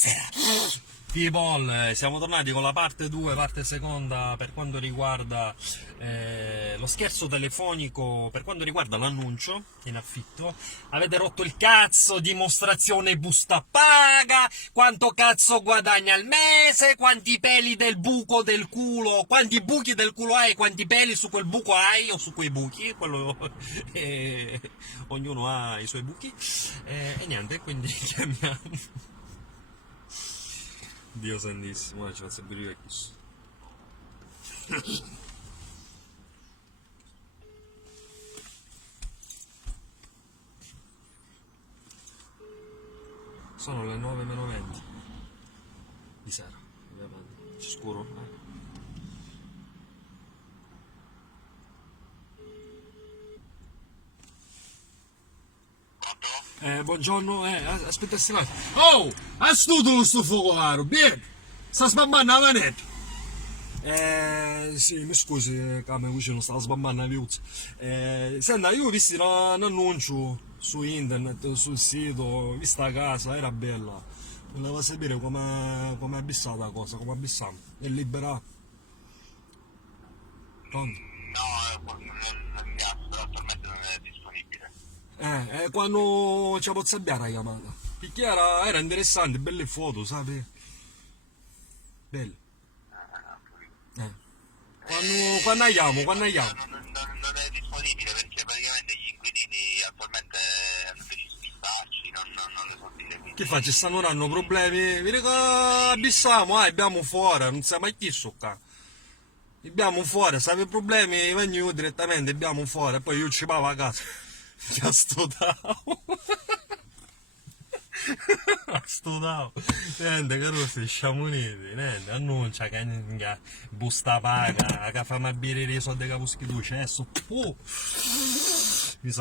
Buonasera. People, siamo tornati con la parte 2, parte seconda, per quanto riguarda lo scherzo telefonico, per quanto riguarda l'annuncio in affitto. Avete rotto il cazzo, dimostrazione busta paga, quanto cazzo guadagna al mese, quanti peli del buco del culo, quanti buchi del culo hai, quanti peli su quel buco hai o su quei buchi, quello, ognuno ha i suoi buchi, e niente, quindi chiamiamo. Dio santissimo, ci faccio sapere chi. Sono le 9 meno 20 di sera, ovviamente. C'è scuro, buongiorno, aspetta un attimo. Oh, astuto sto focolaro, bene. Sta sbambando la manetta. Sì, mi scusi, come vicino stava sbambando la viuzza. Senta, io ho visto un annuncio su internet, sul sito, vista la casa, era bella. Volevo sapere come è abissata la cosa, come abbissiamo. È libera? Pronto? No, non mi piace, però attualmente non è disponibile. Quando ci posso abbiare la chiamata? Perché era interessante, belle foto, sai? Belle. Quando andiamo? Non è disponibile perché praticamente gli inquilini attualmente hanno deciso di starci, non le so dire. Che fa? Ci stanno hanno problemi? Vedi che abbiamo, abbiamo fuori, non siamo mai chi so qua. Abbiamo fuori, se avete problemi vengo io direttamente, abbiamo fuori, e poi io ci vado a casa. Già studavo. Studavo. Niente, che rosi, siamo uniti, niente, annuncia che busta paga, che fa ma bere i soldi che buschi tu, cesso.